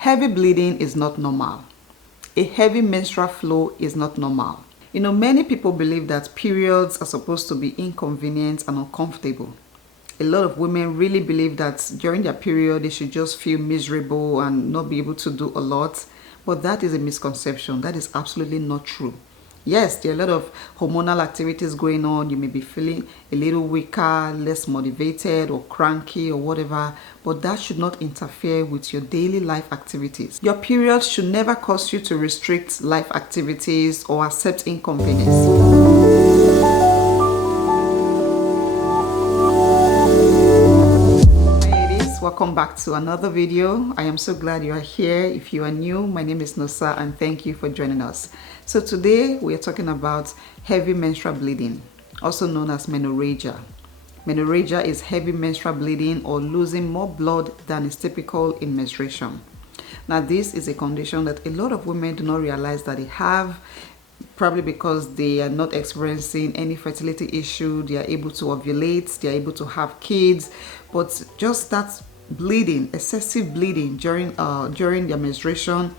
Heavy bleeding is not normal. A heavy menstrual flow is not normal. Many people believe that periods are supposed to be inconvenient and uncomfortable. A lot of women really believe that during their period they should just feel miserable and not be able to do a lot. But that is a misconception. That is absolutely not true. Yes, there are a lot of hormonal activities going on. You may be feeling a little weaker, less motivated or cranky or whatever, but that should not interfere with your daily life activities. Your period should never cause you to restrict life activities or accept inconvenience. Welcome back to another video. I am so glad you are here. If you are new, my name is Nosa and thank you for joining us. So today we are talking about heavy menstrual bleeding, also known as menorrhagia. Menorrhagia is heavy menstrual bleeding or losing more blood than is typical in menstruation. Now this is a condition that a lot of women do not realize that they have, probably because they are not experiencing any fertility issue. They are able to ovulate, they are able to have kids, but just that bleeding, excessive bleeding during their menstruation,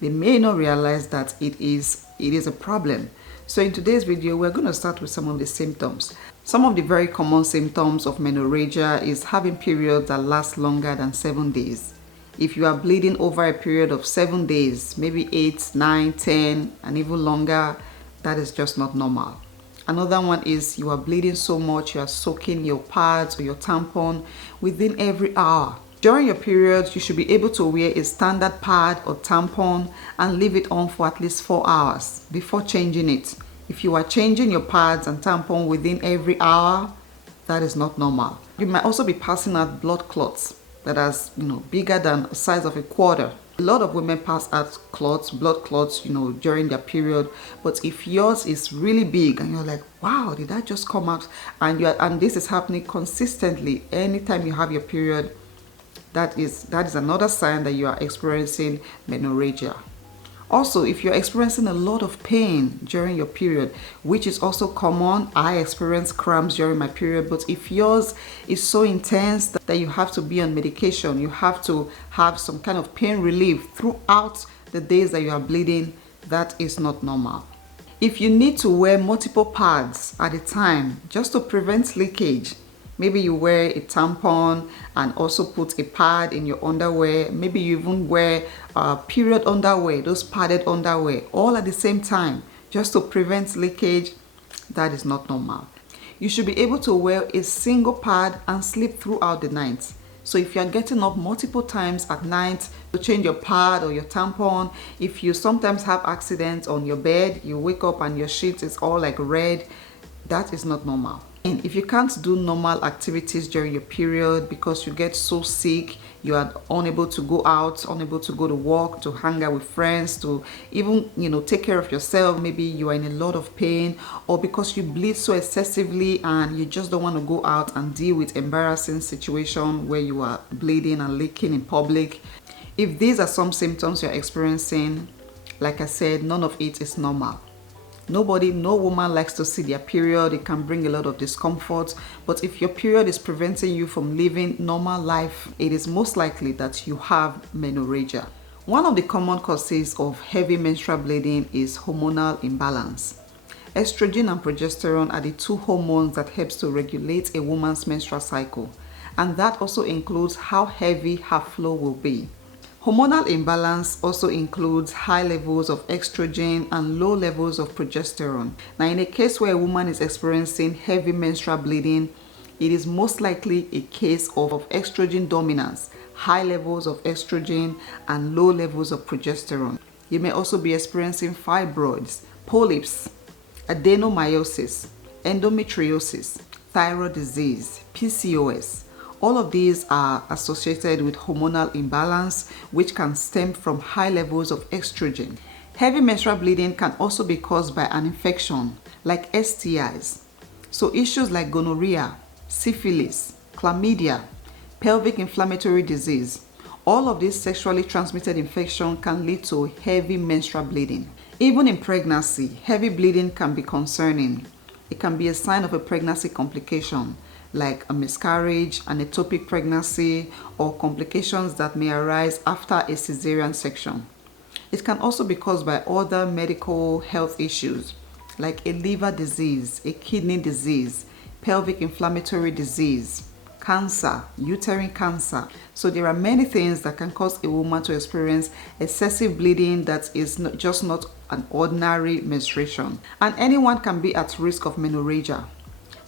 they may not realize that it is a problem. So in today's video, we're going to start with some of the symptoms. Some of the very common symptoms of menorrhagia is having periods that last longer than 7 days. If you are bleeding over a period of 7 days, maybe 8, 9, 10, and even longer, that is just not normal. Another one is you are bleeding so much, you are soaking your pads or your tampon within every hour. During your period, you should be able to wear a standard pad or tampon and leave it on for at least 4 hours before changing it. If you are changing your pads and tampon within every hour, that is not normal. You might also be passing out blood clots that are bigger than the size of a quarter. A lot of women pass out blood clots, during their period. But if yours is really big and you're like, wow, did that just come out? And this is happening consistently anytime you have your period, that is another sign that you are experiencing menorrhagia. Also, if you're experiencing a lot of pain during your period, which is also common, I experience cramps during my period, but if yours is so intense that you have to be on medication, you have to have some kind of pain relief throughout the days that you are bleeding, that is not normal. If you need to wear multiple pads at a time just to prevent leakage, maybe you wear a tampon and also put a pad in your underwear. Maybe you even wear period underwear, those padded underwear, all at the same time, just to prevent leakage. That is not normal. You should be able to wear a single pad and sleep throughout the night. So if you're getting up multiple times at night to change your pad or your tampon, if you sometimes have accidents on your bed, you wake up and your sheet is all like red, that is not normal. And if you can't do normal activities during your period because you get so sick, you are unable to go out, unable to go to work, to hang out with friends, to even, take care of yourself. Maybe you are in a lot of pain, or because you bleed so excessively and you just don't want to go out and deal with embarrassing situation where you are bleeding and leaking in public. If these are some symptoms you're experiencing, like I said, none of it is normal. No woman likes to see their period. It can bring a lot of discomfort. But if your period is preventing you from living normal life, it is most likely that you have menorrhagia. One of the common causes of heavy menstrual bleeding is hormonal imbalance. Estrogen and progesterone are the two hormones that helps to regulate a woman's menstrual cycle. And that also includes how heavy her flow will be. Hormonal imbalance also includes high levels of estrogen and low levels of progesterone. Now, in a case where a woman is experiencing heavy menstrual bleeding, it is most likely a case of estrogen dominance, high levels of estrogen and low levels of progesterone. You may also be experiencing fibroids, polyps, adenomyosis, endometriosis, thyroid disease, PCOS. All of these are associated with hormonal imbalance, which can stem from high levels of estrogen. Heavy menstrual bleeding can also be caused by an infection like STIs. So issues like gonorrhea, syphilis, chlamydia, pelvic inflammatory disease, all of these sexually transmitted infections can lead to heavy menstrual bleeding. Even in pregnancy, heavy bleeding can be concerning. It can be a sign of a pregnancy complication like a miscarriage, an ectopic pregnancy, or complications that may arise after a cesarean section. It can also be caused by other medical health issues like a liver disease, a kidney disease, pelvic inflammatory disease, cancer, uterine cancer. So there are many things that can cause a woman to experience excessive bleeding that is not an ordinary menstruation. And anyone can be at risk of menorrhagia,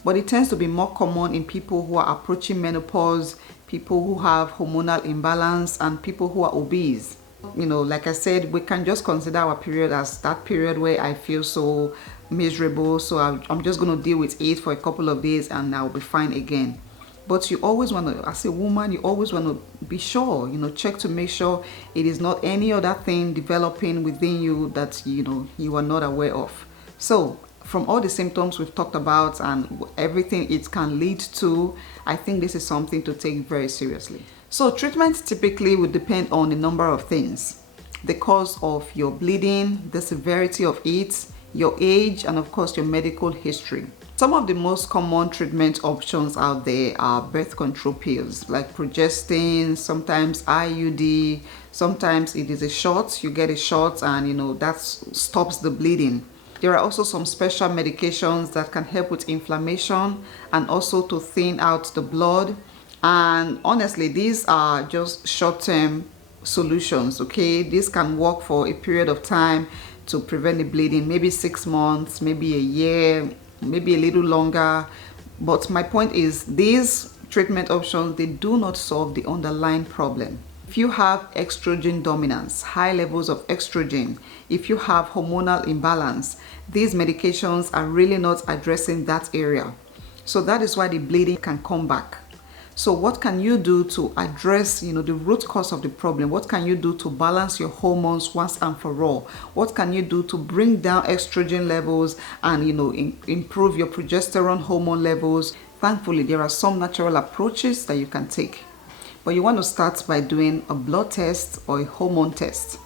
but it tends to be more common in people who are approaching menopause, people who have hormonal imbalance, and people who are obese. You know, like I said, we can just consider our period as that period where I feel so miserable, so I'm just going to deal with it for a couple of days and I'll be fine again. But you always want to, as a woman, you always want to be sure, you know, check to make sure it is not any other thing developing within you that, you know, you are not aware of. So from all the symptoms we've talked about and everything it can lead to, I think this is something to take very seriously. So treatment typically would depend on a number of things: the cause of your bleeding, the severity of it, your age, and of course your medical history. Some of the most common treatment options out there are birth control pills like progestin, sometimes IUD, sometimes it is a shot. You get a shot and, you know, that stops the bleeding. There are also some special medications that can help with inflammation and also to thin out the blood. And honestly, these are just short-term solutions, okay? This can work for a period of time to prevent the bleeding, maybe 6 months, maybe a year, maybe a little longer. But my point is, these treatment options, they do not solve the underlying problem. If you have estrogen dominance, high levels of estrogen, if you have hormonal imbalance, these medications are really not addressing that area. So that is why the bleeding can come back. So what can you do to address, you know, the root cause of the problem? What can you do to balance your hormones once and for all? What can you do to bring down estrogen levels and, you know, improve your progesterone hormone levels? Thankfully, there are some natural approaches that you can take. But you want to start by doing a blood test or a hormone test.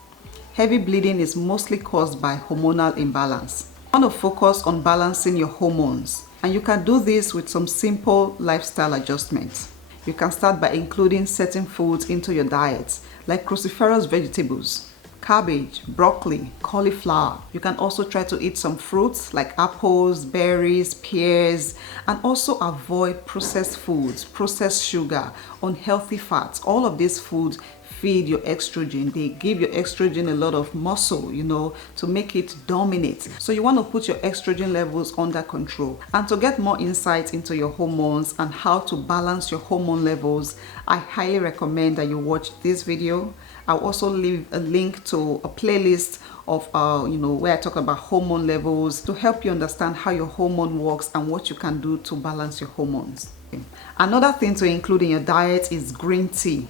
Heavy bleeding is mostly caused by hormonal imbalance. You want to focus on balancing your hormones, and you can do this with some simple lifestyle adjustments. You can start by including certain foods into your diet, like cruciferous vegetables, cabbage, broccoli, cauliflower. You can also try to eat some fruits like apples, berries, pears, and also avoid processed foods, processed sugar, unhealthy fats. All of these foods feed your estrogen. They give your estrogen a lot of muscle, you know, to make it dominate. So you want to put your estrogen levels under control. And to get more insight into your hormones and how to balance your hormone levels, I highly recommend that you watch this video. I'll also leave a link to a playlist of you know, where I talk about hormone levels to help you understand how your hormone works and what you can do to balance your hormones. Another thing to include in your diet is green tea.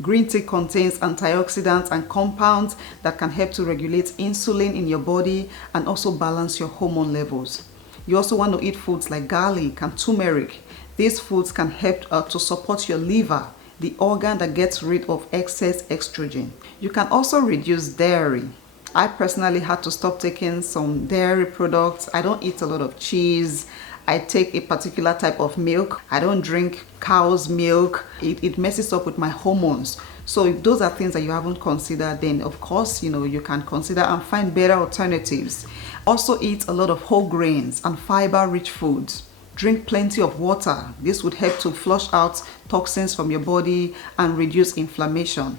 Green tea contains antioxidants and compounds that can help to regulate insulin in your body and also balance your hormone levels. You also want to eat foods like garlic and turmeric. These foods can help to support your liver, the organ that gets rid of excess estrogen. You can also reduce dairy. I personally had to stop taking some dairy products. I don't eat a lot of cheese. I take a particular type of milk. I don't drink cow's milk. It messes up with my hormones. So if those are things that you haven't considered, then of course, you know, you can consider and find better alternatives. Also eat a lot of whole grains and fiber-rich foods. Drink plenty of water. This would help to flush out toxins from your body and reduce inflammation.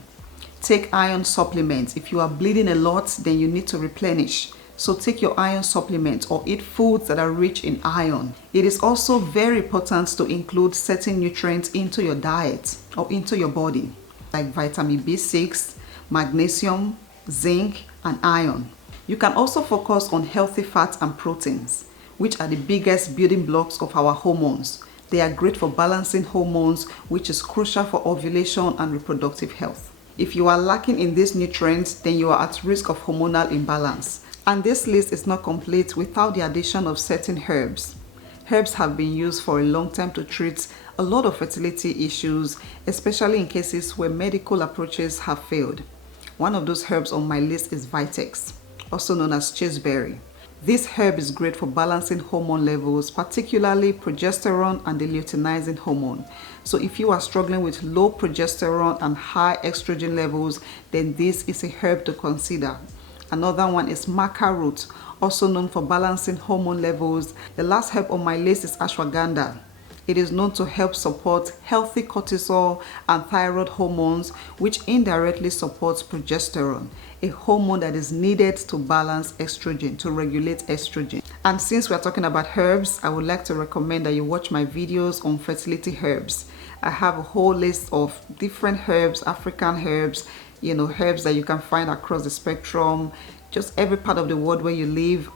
Take iron supplements. If you are bleeding a lot, then you need to replenish. So take your iron supplements or eat foods that are rich in iron. It is also very important to include certain nutrients into your diet or into your body, like vitamin B6, magnesium, zinc, and iron. You can also focus on healthy fats and proteins, which are the biggest building blocks of our hormones. They are great for balancing hormones, which is crucial for ovulation and reproductive health. If you are lacking in these nutrients, then you are at risk of hormonal imbalance. And this list is not complete without the addition of certain herbs. Herbs have been used for a long time to treat a lot of fertility issues, especially in cases where medical approaches have failed. One of those herbs on my list is Vitex, also known as chasteberry. This herb is great for balancing hormone levels, particularly progesterone and the luteinizing hormone. So if you are struggling with low progesterone and high estrogen levels, then this is a herb to consider. Another one is maca root, also known for balancing hormone levels. The last herb on my list is ashwagandha. It is known to help support healthy cortisol and thyroid hormones, which indirectly supports progesterone, a hormone that is needed to balance estrogen, to regulate estrogen. And since we're talking about herbs, I would like to recommend that you watch my videos on fertility herbs. I have a whole list of different herbs, African herbs, herbs that you can find across the spectrum, just every part of the world where you live.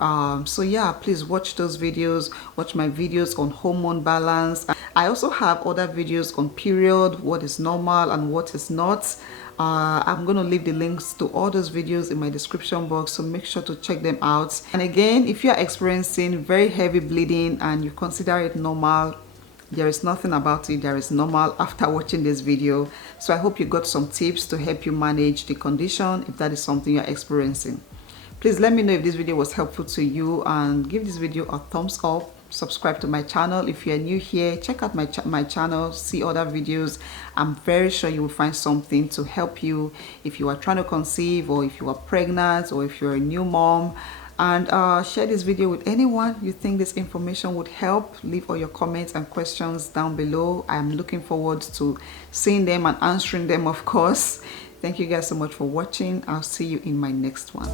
So yeah, please watch those videos, watch my videos on hormone balance. I also have other videos on period, what is normal and what is not. I'm going to leave the links to all those videos in my description box, so make sure to check them out. And again, if you are experiencing very heavy bleeding and you consider it normal, there is nothing about it that is normal after watching this video. So I hope you got some tips to help you manage the condition if that is something you're experiencing. Please let me know if this video was helpful to you, and give this video a thumbs up. Subscribe to my channel. If you are new here, check out my channel, see other videos. I'm very sure you will find something to help you if you are trying to conceive, or if you are pregnant, or if you're a new mom. And share this video with anyone you think this information would help. Leave all your comments and questions down below. I'm looking forward to seeing them and answering them, of course. Thank you guys so much for watching. I'll see you in my next one.